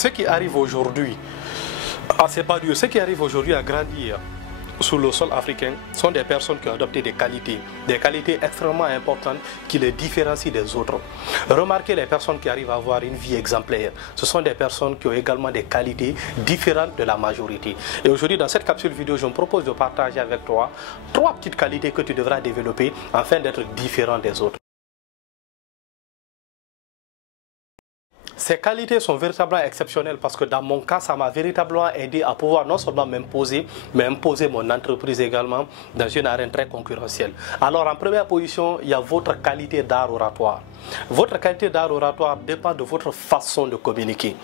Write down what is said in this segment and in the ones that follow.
ce qui arrive aujourd'hui, c'est pas dur, ce qui arrive aujourd'hui à grandir sur le sol africain sont des personnes qui ont adopté des qualités extrêmement importantes qui les différencient des autres. Remarquez les personnes qui arrivent à avoir une vie exemplaire. Ce sont des personnes qui ont également des qualités différentes de la majorité. Et aujourd'hui, dans cette capsule vidéo, je me propose de partager avec toi 3 petites qualités que tu devras développer afin d'être différent des autres. Ces qualités sont véritablement exceptionnelles parce que dans mon cas, ça m'a véritablement aidé à pouvoir non seulement m'imposer, mais imposer mon entreprise également dans une arène très concurrentielle. Alors en première position, il y a votre qualité d'art oratoire. Votre qualité d'art oratoire dépend de votre façon de communiquer.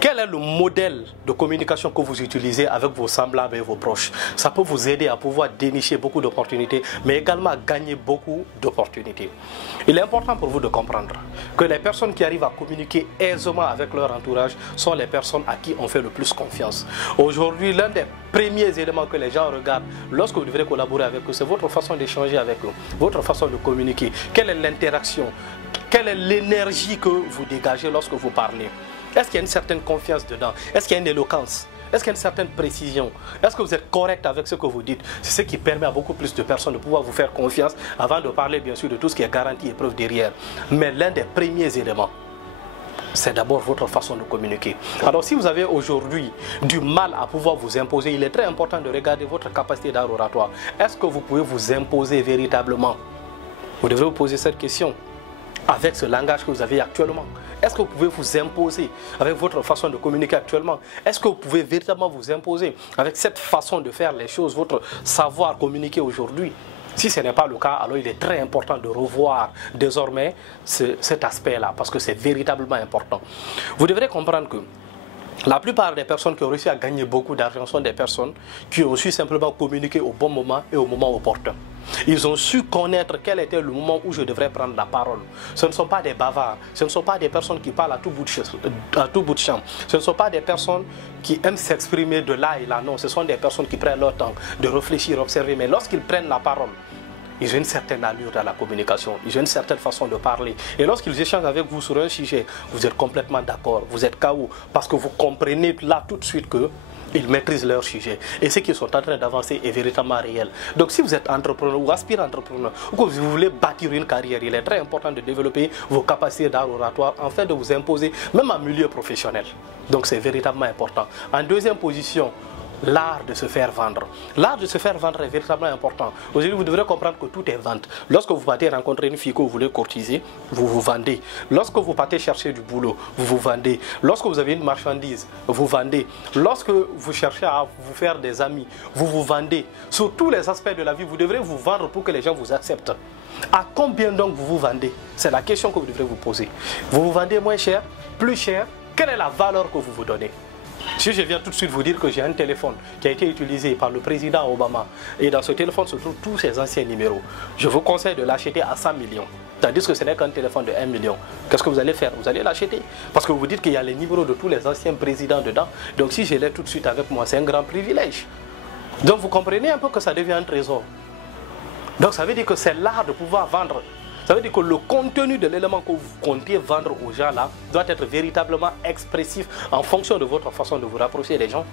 Quel est le modèle de communication que vous utilisez avec vos semblables et vos proches? Ça peut vous aider à pouvoir dénicher beaucoup d'opportunités, mais également à gagner beaucoup d'opportunités. Il est important pour vous de comprendre que les personnes qui arrivent à communiquer aisément avec leur entourage sont les personnes à qui on fait le plus confiance. Aujourd'hui, l'un des premiers éléments que les gens regardent lorsque vous devrez collaborer avec eux, c'est votre façon d'échanger avec eux, votre façon de communiquer. Quelle est l'interaction? Quelle est l'énergie que vous dégagez lorsque vous parlez? Est-ce qu'il y a une certaine confiance dedans? Est-ce qu'il y a une éloquence? Est-ce qu'il y a une certaine précision? Est-ce que vous êtes correct avec ce que vous dites? C'est ce qui permet à beaucoup plus de personnes de pouvoir vous faire confiance avant de parler bien sûr de tout ce qui est garantie et preuve derrière. Mais l'un des premiers éléments, c'est d'abord votre façon de communiquer. Alors si vous avez aujourd'hui du mal à pouvoir vous imposer, il est très important de regarder votre capacité d'art oratoire. Est-ce que vous pouvez vous imposer véritablement? Vous devez vous poser cette question. Avec ce langage que vous avez actuellement, est-ce que vous pouvez vous imposer avec votre façon de communiquer actuellement? Est-ce que vous pouvez véritablement vous imposer avec cette façon de faire les choses, votre savoir communiquer aujourd'hui? Si ce n'est pas le cas, alors il est très important de revoir désormais cet aspect-là, parce que c'est véritablement important. Vous devrez comprendre que la plupart des personnes qui ont réussi à gagner beaucoup d'argent sont des personnes qui ont su simplement communiquer au bon moment et au moment opportun. Ils ont su connaître quel était le moment où je devrais prendre la parole. Ce ne sont pas des bavards, ce ne sont pas des personnes qui parlent à tout bout de champ. Ce ne sont pas des personnes qui aiment s'exprimer de là et là. Non, ce sont des personnes qui prennent leur temps de réfléchir, observer. Mais lorsqu'ils prennent la parole, ils ont une certaine allure dans la communication, ils ont une certaine façon de parler. Et lorsqu'ils échangent avec vous sur un sujet, vous êtes complètement d'accord, vous êtes KO, parce que vous comprenez là tout de suite qu'ils maîtrisent leur sujet. Et ce qu'ils sont en train d'avancer est véritablement réel. Donc si vous êtes entrepreneur ou aspirant entrepreneur, ou que vous voulez bâtir une carrière, il est très important de développer vos capacités d'art oratoire afin de vous imposer, même en milieu professionnel. Donc c'est véritablement important. En deuxième position, l'art de se faire vendre. L'art de se faire vendre est véritablement important. Aujourd'hui, vous devrez comprendre que tout est vente. Lorsque vous partez rencontrer une fille que vous voulez courtiser, vous vous vendez. Lorsque vous partez chercher du boulot, vous vous vendez. Lorsque vous avez une marchandise, vous vendez. Lorsque vous cherchez à vous faire des amis, vous vous vendez. Sur tous les aspects de la vie, vous devrez vous vendre pour que les gens vous acceptent. À combien donc vous vous vendez? C'est la question que vous devrez vous poser. Vous vous vendez moins cher, plus cher? Quelle est la valeur que vous vous donnez? Si je viens tout de suite vous dire que j'ai un téléphone qui a été utilisé par le président Obama et dans ce téléphone se trouvent tous ses anciens numéros, je vous conseille de l'acheter à 100 millions. Tandis que ce n'est qu'un téléphone de 1 million. Qu'est-ce que vous allez faire? Vous allez l'acheter. Parce que vous dites qu'il y a les numéros de tous les anciens présidents dedans. Donc si je l'ai tout de suite avec moi, c'est un grand privilège. Donc vous comprenez un peu que ça devient un trésor. Donc ça veut dire que c'est l'art de pouvoir vendre. Ça veut dire que le contenu de l'élément que vous comptez vendre aux gens là doit être véritablement expressif en fonction de votre façon de vous rapprocher des gens.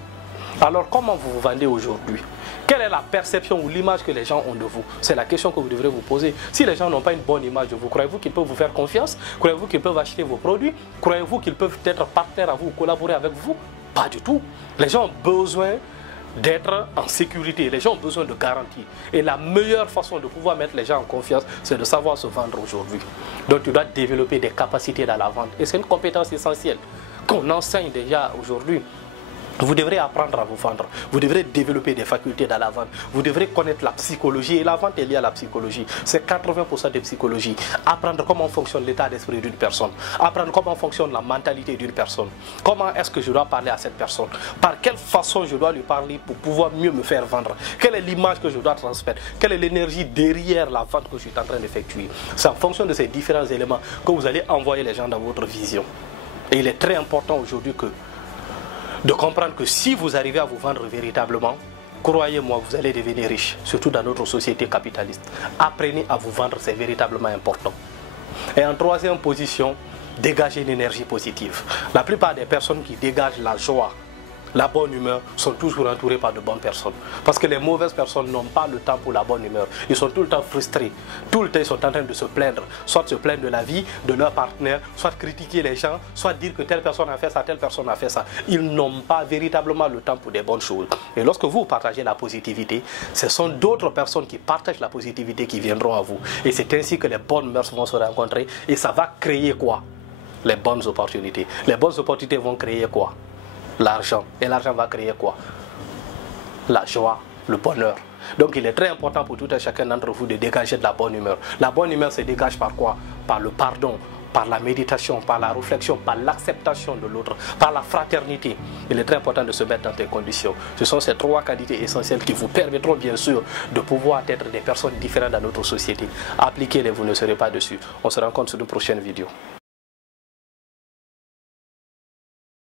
Alors comment vous vous vendez aujourd'hui? Quelle est la perception ou l'image que les gens ont de vous? C'est la question que vous devrez vous poser. Si les gens n'ont pas une bonne image de vous, croyez-vous qu'ils peuvent vous faire confiance? Croyez-vous qu'ils peuvent acheter vos produits? Croyez-vous qu'ils peuvent être partenaires à vous ou collaborer avec vous? Pas du tout. Les gens ont besoin d'être en sécurité, les gens ont besoin de garantie. Et la meilleure façon de pouvoir mettre les gens en confiance, c'est de savoir se vendre aujourd'hui. Donc tu dois développer des capacités dans la vente. Et c'est une compétence essentielle qu'on enseigne déjà aujourd'hui. Vous devrez apprendre à vous vendre. Vous devrez développer des facultés dans la vente. Vous devrez connaître la psychologie. Et la vente est liée à la psychologie. C'est 80% de psychologie. Apprendre comment fonctionne l'état d'esprit d'une personne. Apprendre comment fonctionne la mentalité d'une personne. Comment est-ce que je dois parler à cette personne? Par quelle façon je dois lui parler pour pouvoir mieux me faire vendre? Quelle est l'image que je dois transmettre? Quelle est l'énergie derrière la vente que je suis en train d'effectuer? C'est en fonction de ces différents éléments que vous allez envoyer les gens dans votre vision. Et il est très important aujourd'hui de comprendre que si vous arrivez à vous vendre véritablement, croyez-moi, vous allez devenir riche, surtout dans notre société capitaliste. Apprenez à vous vendre, c'est véritablement important. Et en troisième position, dégager une énergie positive. La plupart des personnes qui dégagent la joie, la bonne humeur, sont toujours entourées par de bonnes personnes. Parce que les mauvaises personnes n'ont pas le temps pour la bonne humeur. Ils sont tout le temps frustrés. Tout le temps, ils sont en train de se plaindre. Soit se plaindre de la vie, de leur partenaire, soit critiquer les gens, soit dire que telle personne a fait ça, telle personne a fait ça. Ils n'ont pas véritablement le temps pour des bonnes choses. Et lorsque vous partagez la positivité, ce sont d'autres personnes qui partagent la positivité qui viendront à vous. Et c'est ainsi que les bonnes mœurs vont se rencontrer. Et ça va créer quoi? Les bonnes opportunités. Les bonnes opportunités vont créer quoi? L'argent. Et l'argent va créer quoi? La joie, le bonheur. Donc il est très important pour tout et chacun d'entre vous de dégager de la bonne humeur. La bonne humeur se dégage par quoi? Par le pardon, par la méditation, par la réflexion, par l'acceptation de l'autre, par la fraternité. Il est très important de se mettre dans des conditions. Ce sont ces trois qualités essentielles qui vous permettront bien sûr de pouvoir être des personnes différentes dans notre société. Appliquez-les, vous ne serez pas dessus. On se rencontre sur une prochaine vidéo.